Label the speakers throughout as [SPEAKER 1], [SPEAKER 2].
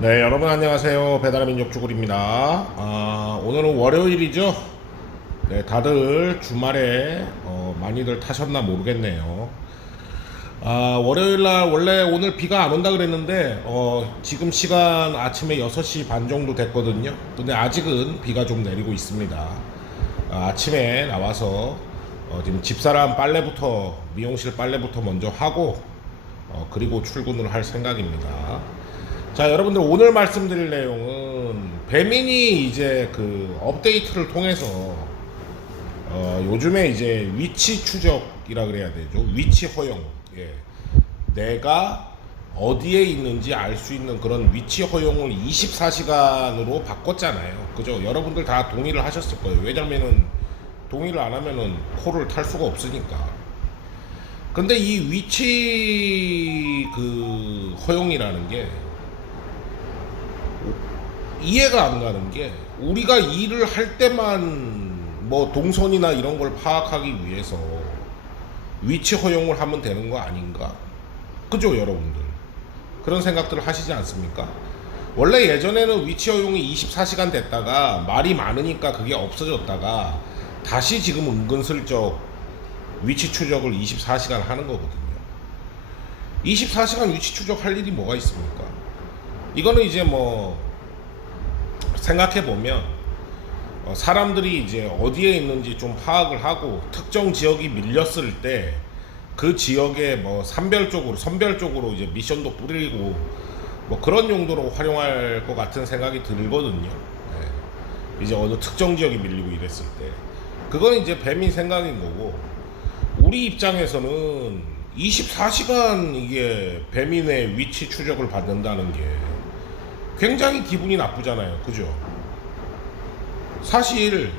[SPEAKER 1] 네, 여러분 안녕하세요. 배달의 민족 주굴입니다. 아, 오늘은 월요일이죠. 네, 다들 주말에 어, 많이들 타셨나 모르겠네요. 아, 월요일 날 원래 오늘 비가 안 온다 그랬는데 어, 지금 시간 아침에 6시 반 정도 됐거든요. 근데 아직은 비가 좀 내리고 있습니다. 아, 아침에 나와서 어, 지금 집사람 빨래부터 미용실 빨래부터 먼저 하고 어, 그리고 출근을 할 생각입니다. 자, 여러분들 오늘 말씀드릴 내용은 배민이 이제 그 업데이트를 통해서 어, 요즘에 이제 위치 추적이라 그래야 되죠. 위치 허용. 예. 내가 어디에 있는지 알 수 있는 그런 위치 허용을 24시간으로 바꿨잖아요. 그죠? 여러분들 다 동의를 하셨을 거예요. 왜냐면은 동의를 안 하면은 코를 탈 수가 없으니까. 근데 이 위치 그 허용이라는 게 이해가 안 가는 게 우리가 일을 할 때만 뭐 동선이나 이런 걸 파악하기 위해서 위치 허용을 하면 되는 거 아닌가? 그죠, 여러분들? 그런 생각들을 하시지 않습니까? 원래 예전에는 위치 허용이 24시간 됐다가 말이 많으니까 그게 없어졌다가 다시 지금 은근슬쩍 위치 추적을 24시간 하는 거거든요. 24시간 위치 추적할 일이 뭐가 있습니까? 이거는 이제 뭐 생각해 보면 어, 사람들이 이제 어디에 있는지 좀 파악을 하고 특정 지역이 밀렸을 때 그 지역에 뭐 산별적으로 선별적으로 이제 미션도 뿌리고 뭐 그런 용도로 활용할 것 같은 생각이 들거든요. 예. 이제 어느 특정 지역이 밀리고 이랬을 때 그건 이제 배민 생각인 거고 우리 입장에서는 24시간 이게 배민의 위치 추적을 받는다는 게 굉장히 기분이 나쁘잖아요. 그죠? 사실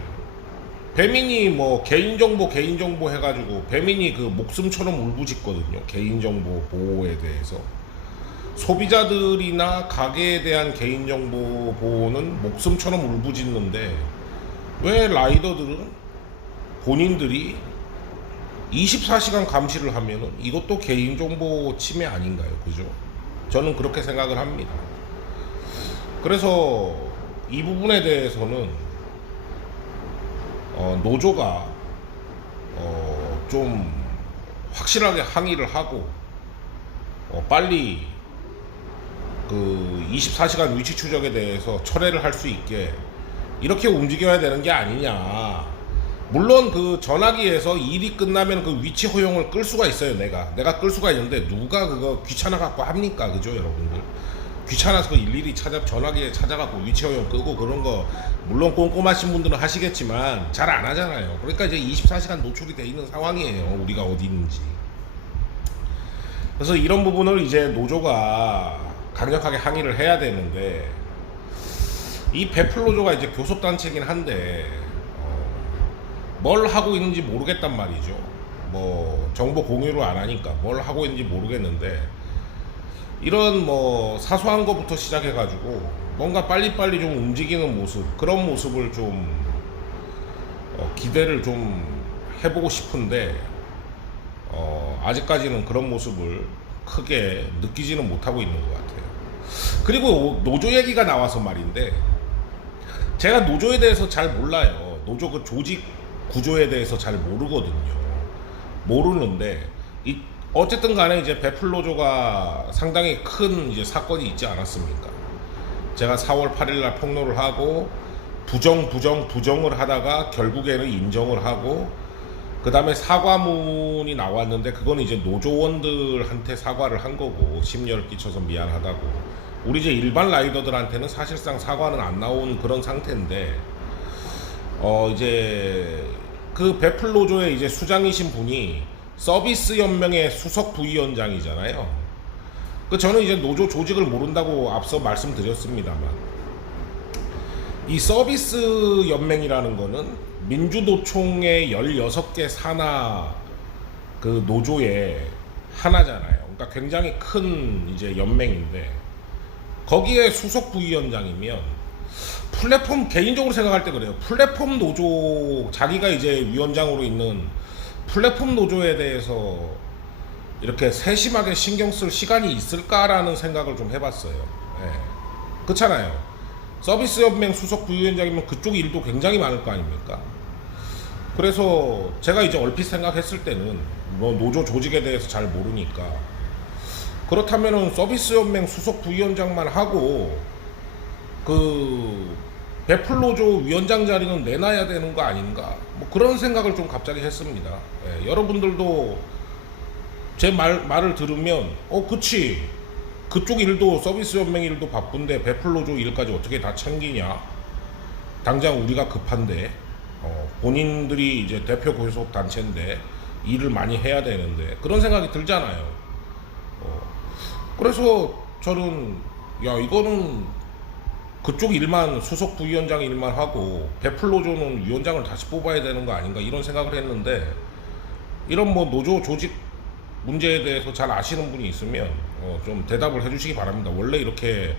[SPEAKER 1] 배민이 뭐 개인정보 개인정보 해가지고 배민이 그 목숨처럼 울부짖거든요. 개인정보 보호에 대해서 소비자들이나 가게에 대한 개인정보 보호는 목숨처럼 울부짖는데 왜 라이더들은 본인들이 24시간 감시를 하면은 이것도 개인정보 침해 아닌가요? 그죠? 저는 그렇게 생각을 합니다. 그래서 이 부분에 대해서는 어, 노조가 어, 좀 확실하게 항의를 하고 어, 빨리 그 24시간 위치 추적에 대해서 철회를 할 수 있게 이렇게 움직여야 되는 게 아니냐. 물론 그 전화기에서 일이 끝나면 그 위치 허용을 끌 수가 있어요. 내가 내가 끌 수가 있는데 누가 그거 귀찮아 갖고 합니까, 그죠, 여러분들? 귀찮아서 그 일일이 찾아 전화기에 찾아갖고 위치 허용 끄고 그런 거 물론 꼼꼼하신 분들은 하시겠지만 잘 안 하잖아요. 그러니까 이제 24시간 노출이 돼 있는 상황이에요. 우리가 어디 있는지. 그래서 이런 부분을 이제 노조가 강력하게 항의를 해야 되는데 이 배플 노조가 이제 교섭단체긴 한데 어, 뭘 하고 있는지 모르겠단 말이죠. 뭐 정보 공유를 안 하니까 뭘 하고 있는지 모르겠는데 이런 뭐 사소한 것부터 시작해가지고 뭔가 빨리빨리 좀 움직이는 모습 그런 모습을 좀 어, 기대를 좀 해보고 싶은데 어, 아직까지는 그런 모습을 크게 느끼지는 못하고 있는 것 같아요. 그리고 노조 얘기가 나와서 말인데 제가 노조에 대해서 잘 몰라요. 노조 그 조직 구조에 대해서 잘 모르거든요. 모르는데 이 어쨌든 간에 이제 배플 노조가 상당히 큰 이제 사건이 있지 않았습니까? 제가 4월 8일 날 폭로를 하고 부정 부정 부정을 하다가 결국에는 인정을 하고 그 다음에 사과문이 나왔는데 그건 이제 노조원들한테 사과를 한 거고 심려를 끼쳐서 미안하다고 우리 이제 일반 라이더들한테는 사실상 사과는 안 나온 그런 상태인데 어 이제 그 배플 노조의 이제 수장이신 분이 서비스 연맹의 수석 부위원장이잖아요. 그 저는 이제 노조 조직을 모른다고 앞서 말씀드렸습니다만 이 서비스 연맹이라는 거는 민주노총의 16개 산하 그 노조의 하나잖아요. 그러니까 굉장히 큰 이제 연맹인데 거기에 수석 부위원장이면 플랫폼 개인적으로 생각할 때 그래요. 플랫폼 노조 자기가 이제 위원장으로 있는 플랫폼 노조에 대해서 이렇게 세심하게 신경 쓸 시간이 있을까라는 생각을 좀 해봤어요. 예. 그렇잖아요. 서비스 연맹 수석 부위원장이면 그쪽 일도 굉장히 많을 거 아닙니까? 그래서 제가 이제 얼핏 생각했을 때는 뭐 노조 조직에 대해서 잘 모르니까 그렇다면은 서비스 연맹 수석 부위원장만 하고 그 베풀노조 위원장 자리는 내놔야 되는 거 아닌가 뭐 그런 생각을 좀 갑자기 했습니다. 예, 여러분들도 제 말, 말을 들으면 어 그치 그쪽 일도 서비스 연맹 일도 바쁜데 베풀노조 일까지 어떻게 다 챙기냐 당장 우리가 급한데 어, 본인들이 이제 대표 교섭 단체인데 일을 많이 해야 되는데 그런 생각이 들잖아요. 어, 그래서 저는 야 이거는 그쪽 일만 수석 부위원장 일만 하고 베풀노조는 위원장을 다시 뽑아야 되는 거 아닌가 이런 생각을 했는데 이런 뭐 노조 조직 문제에 대해서 잘 아시는 분이 있으면 어, 좀 대답을 해주시기 바랍니다. 원래 이렇게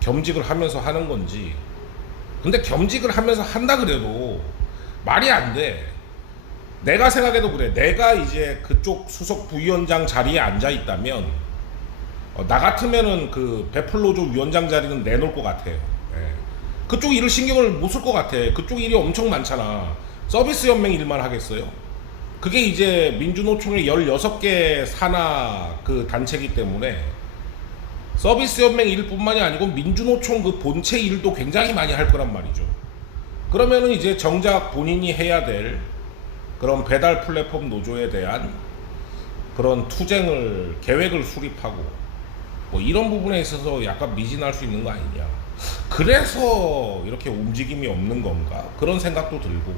[SPEAKER 1] 겸직을 하면서 하는 건지 근데 겸직을 하면서 한다 그래도 말이 안 돼. 내가 생각해도 그래. 내가 이제 그쪽 수석 부위원장 자리에 앉아 있다면 어, 나 같으면은 그 베풀노조 위원장 자리는 내놓을 것 같아요. 예. 그쪽 일을 신경을 못 쓸 것 같아. 그쪽 일이 엄청 많잖아. 서비스 연맹 일만 하겠어요? 그게 이제 민주노총의 16개 산하 그 단체이기 때문에 서비스 연맹 일뿐만이 아니고 민주노총 그 본체 일도 굉장히 많이 할 거란 말이죠. 그러면은 이제 정작 본인이 해야 될 그런 배달 플랫폼 노조에 대한 그런 투쟁을 계획을 수립하고 뭐 이런 부분에 있어서 약간 미진할 수 있는 거 아니냐. 그래서 이렇게 움직임이 없는 건가? 그런 생각도 들고.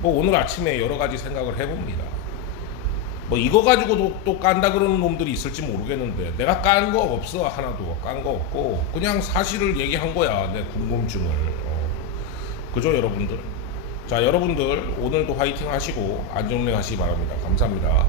[SPEAKER 1] 뭐 오늘 아침에 여러 가지 생각을 해봅니다. 뭐 이거 가지고도 또 깐다 그러는 놈들이 있을지 모르겠는데 내가 깐 거 없어 하나도. 깐 거 없고 그냥 사실을 얘기한 거야 내 궁금증을. 어. 그죠 여러분들? 자 여러분들 오늘도 화이팅 하시고 안정리 하시기 바랍니다. 감사합니다